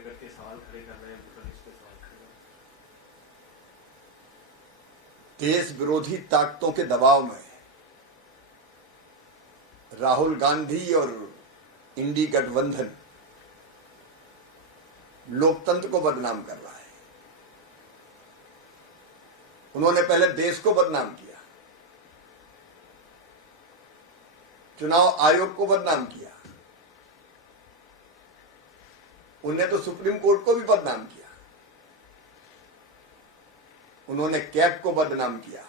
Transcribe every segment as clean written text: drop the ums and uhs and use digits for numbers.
करके सवाल खड़े कर रहे हैं, इस पे सवाल खड़े कर रहे हैं। देश विरोधी ताकतों के दबाव में राहुल गांधी और इंडी गठबंधन लोकतंत्र को बदनाम कर रहा है। उन्होंने पहले देश को बदनाम किया, चुनाव आयोग को बदनाम किया, उन्हें तो सुप्रीम कोर्ट को भी बदनाम किया, उन्होंने कैग को बदनाम किया,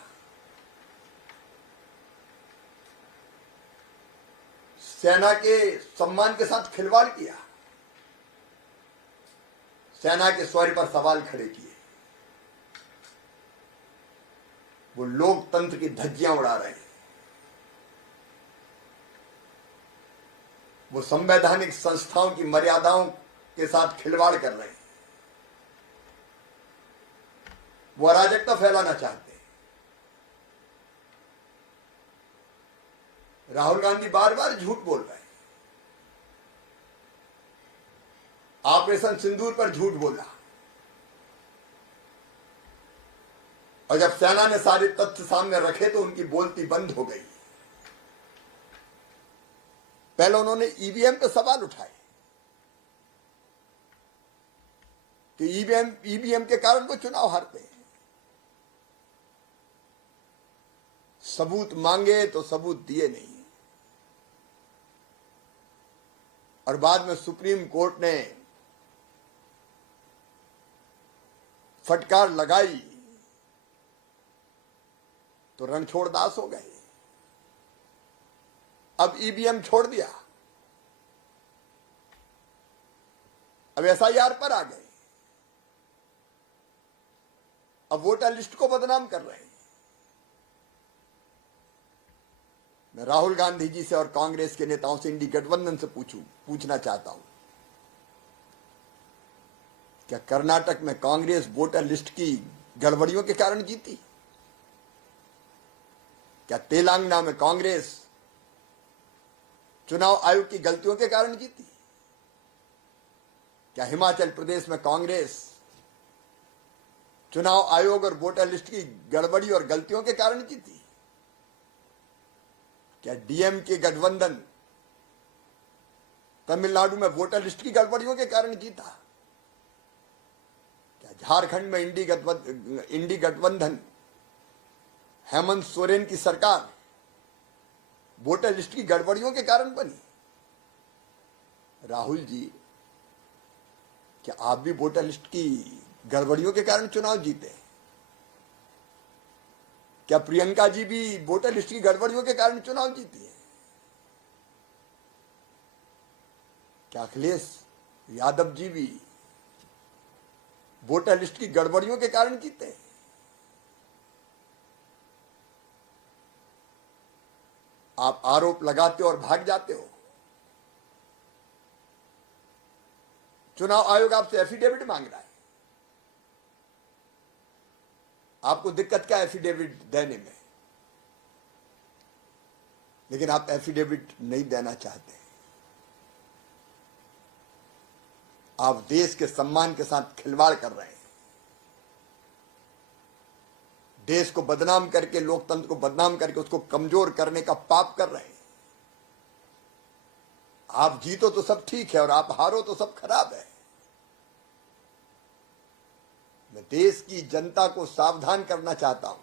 सेना के सम्मान के साथ खिलवाड़ किया, सेना के शौर्य पर सवाल खड़े किए। वो लोकतंत्र की धज्जियां उड़ा रहे हैं, वो संवैधानिक संस्थाओं की मर्यादाओं के साथ खिलवाड़ कर रहे हैं, वो अराजकता फैलाना चाहते हैं। राहुल गांधी बार बार झूठ बोल रहे हैं, ऑपरेशन सिंदूर पर झूठ बोला, और जब सेना ने सारे तथ्य सामने रखे तो उनकी बोलती बंद हो गई। पहले उन्होंने ईवीएम पे सवाल उठाए कि ईवीएम के कारण वो चुनाव हारते हैं। सबूत मांगे तो सबूत दिए नहीं, और बाद में सुप्रीम कोर्ट ने फटकार लगाई तो रणछोड़ दास हो गए। अब ईवीएम छोड़ दिया, अब एसआईआर पर आ गए, अब वोटर लिस्ट को बदनाम कर रहे हैं। मैं राहुल गांधी जी से और कांग्रेस के नेताओं से, इंडी गठबंधन से पूछना चाहता हूं, क्या कर्नाटक में कांग्रेस वोटर लिस्ट की गड़बड़ियों के कारण जीती? क्या तेलंगाना में कांग्रेस चुनाव आयोग की गलतियों के कारण जीती? क्या हिमाचल प्रदेश में कांग्रेस चुनाव आयोग और वोटर लिस्ट की गड़बड़ी और गलतियों के कारण जीती? क्या डीएमके गठबंधन तमिलनाडु में वोटर लिस्ट की गड़बड़ियों के कारण जीता? क्या झारखंड में इंडी गठबंधन हेमंत सोरेन की सरकार वोटर लिस्ट की गड़बड़ियों के कारण बनी? राहुल जी, क्या आप भी वोटर लिस्ट की गड़बड़ियों के कारण चुनाव जीते? क्या प्रियंका जी भी वोटर लिस्ट की गड़बड़ियों के कारण चुनाव जीती है? क्या अखिलेश यादव जी भी वोटर लिस्ट की गड़बड़ियों के कारण जीते? आप आरोप लगाते हो और भाग जाते हो। चुनाव आयोग आपसे एफिडेविट मांग रहा है, आपको दिक्कत क्या एफिडेविट देने में? लेकिन आप एफिडेविट नहीं देना चाहते। आप देश के सम्मान के साथ खिलवाड़ कर रहे हैं, देश को बदनाम करके, लोकतंत्र को बदनाम करके उसको कमजोर करने का पाप कर रहे हैं। आप जीतो तो सब ठीक है और आप हारो तो सब खराब है। मैं देश की जनता को सावधान करना चाहता हूं,